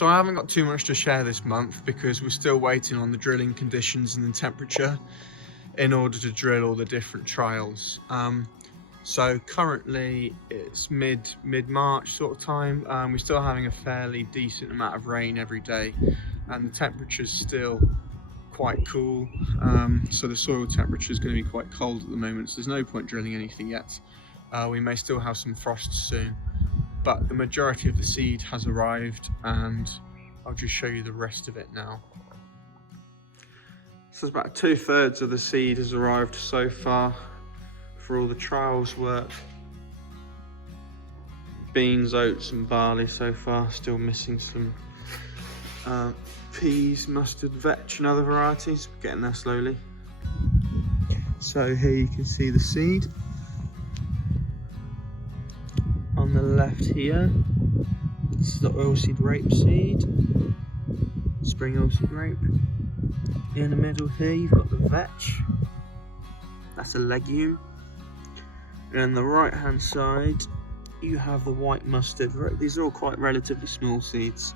So I haven't got too much to share this month because we're still waiting on the drilling conditions and the temperature in order to drill all the different trials. So currently it's mid-March sort of time. We're still having a fairly decent amount of rain every day, and the temperature's still quite cool. So the soil temperature is going to be quite cold at the moment, so there's no point drilling anything yet. We may still have some frost soon, but the majority of the seed has arrived, and I'll just show you the rest of it now. So about 2/3 of the seed has arrived so far for all the trials work. Beans, oats and barley so far, still missing some peas, mustard, vetch and other varieties. We're getting there slowly. So here you can see the seed. On the left here, this is the oilseed rapeseed, spring oilseed rape. In the middle here, you've got the vetch. That's a legume. And on the right hand side, you have the white mustard. These are all quite relatively small seeds.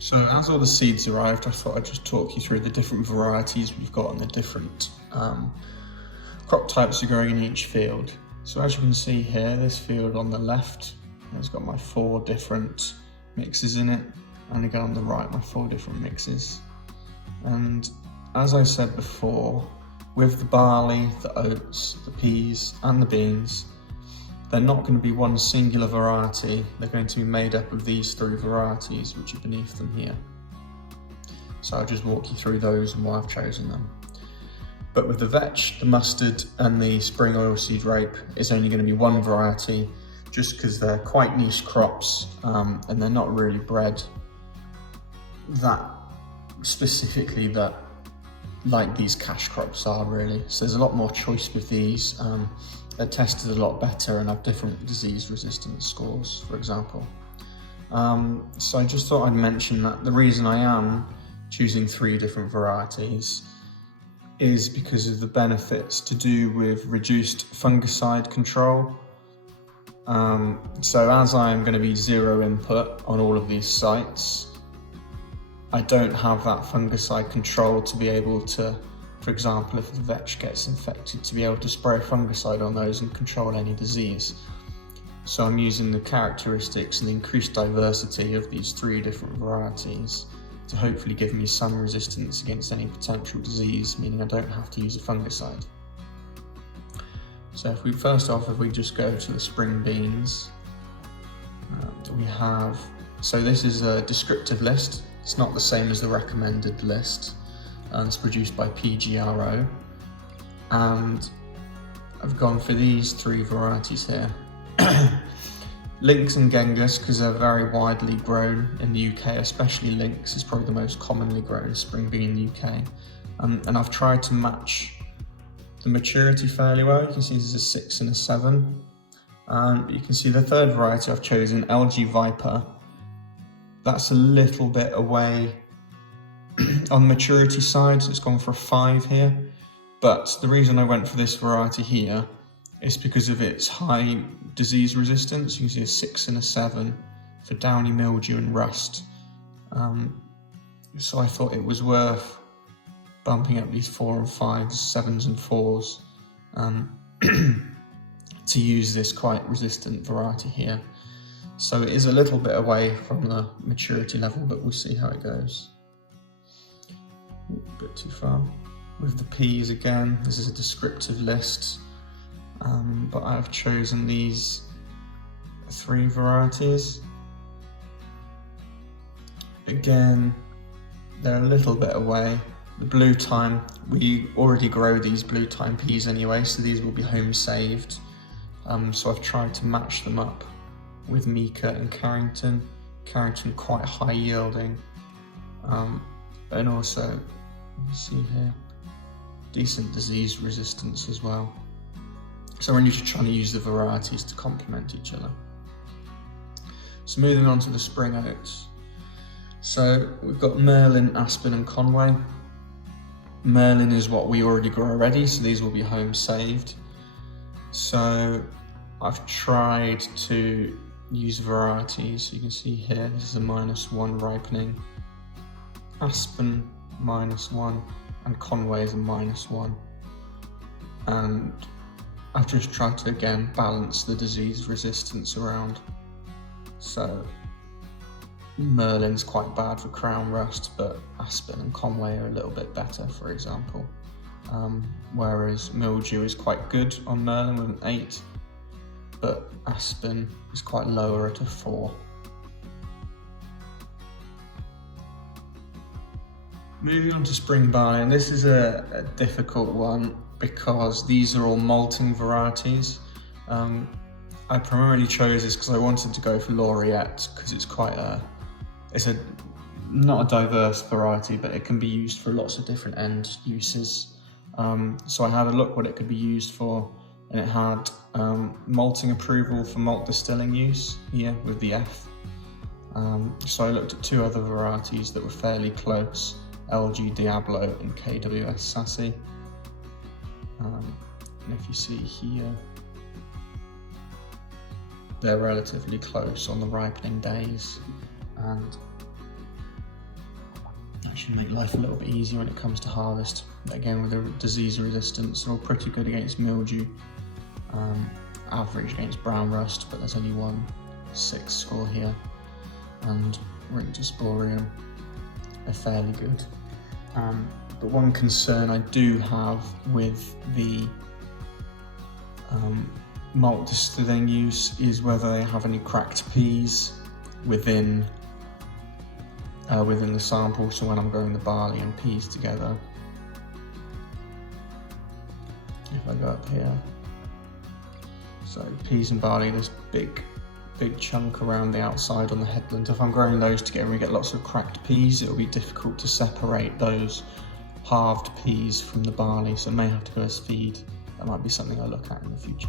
So as all the seeds arrived, I thought I'd just talk you through the different varieties we've got and the different crop types are growing in each field. So as you can see here, this field on the left has got my 4 different mixes in it, and again on the right, my 4 different mixes. And as I said before, with the barley, the oats, the peas and the beans, they're not going to be one singular variety. They're going to be made up of these 3 varieties which are beneath them here. So I'll just walk you through those and why I've chosen them. But with the vetch, the mustard and the spring oilseed rape is only going to be one variety, just because they're quite niche crops and they're not really bred that specifically that like these cash crops are really. So there's a lot more choice with these. They're tested a lot better and have different disease resistance scores, for example. So I just thought I'd mention that the reason I am choosing 3 different varieties is because of the benefits to do with reduced fungicide control. So as I am going to be 0 input on all of these sites, I don't have that fungicide control to be able to, for example, if the vetch gets infected, to be able to spray fungicide on those and control any disease. So I'm using the characteristics and the increased diversity of these 3 different varieties to hopefully give me some resistance against any potential disease, meaning I don't have to use a fungicide. So if we just go to the spring beans, we have, so this is a descriptive list. It's not the same as the recommended list. It's produced by PGRO, and I've gone for these 3 varieties here. Lynx and Genghis, because they're very widely grown in the UK, especially Lynx is probably the most commonly grown spring bean in the UK. And I've tried to match the maturity fairly well. You can see this is a 6 and a 7. You can see the 3rd variety I've chosen, LG Viper. That's a little bit away on the maturity side, so it's gone for a 5 here. But the reason I went for this variety here is because of its high disease resistance. You can see a 6 and a 7 for downy mildew and rust. So I thought it was worth bumping up these 4 and 5s, 7s and 4s to use this quite resistant variety here. So it is a little bit away from the maturity level, but we'll see how it goes. A bit too far. With the peas again, this is a descriptive list, but I've chosen these 3 varieties. Again, they're a little bit away. The blue thyme, we already grow these blue thyme peas anyway, so these will be home saved. So I've tried to match them up with Mika and Carrington. Carrington quite high yielding, and also, you can see here, decent disease resistance as well. So we're just trying to use the varieties to complement each other. So moving on to the spring oats. So we've got Merlin, Aspen and Conway. Merlin is what we already grow already, so these will be home saved. So I've tried to use varieties. So you can see here, this is a -1 ripening, Aspen -1, and Conway is a -1. And I've just tried to again balance the disease resistance around. So Merlin's quite bad for crown rust, but Aspen and Conway are a little bit better, for example. Whereas mildew is quite good on Merlin with an 8, but Aspen is quite lower at a 4. Moving on to spring barley, and this is a difficult one because these are all malting varieties. I primarily chose this because I wanted to go for Laureate because it's not a diverse variety, but it can be used for lots of different end uses. So I had a look what it could be used for, and it had malting approval for malt distilling use here with the F. So I looked at 2 other varieties that were fairly close, LG Diablo and KWS Sassy. And if you see here, they're relatively close on the ripening days, and that should make life a little bit easier when it comes to harvest. Again, with the disease resistance, they're all pretty good against mildew, average against brown rust, but there's only 1/6 score here, and Rhynchosporium are fairly good. But one concern I do have with the malt distilling use is whether they have any cracked peas within the sample. So when I'm growing the barley and peas together, if I go up here, so peas and barley, there's big chunk around the outside on the headland. If I'm growing those together and we get lots of cracked peas, it'll be difficult to separate those halved peas from the barley, so it may have to go as feed. That might be something I'll look at in the future.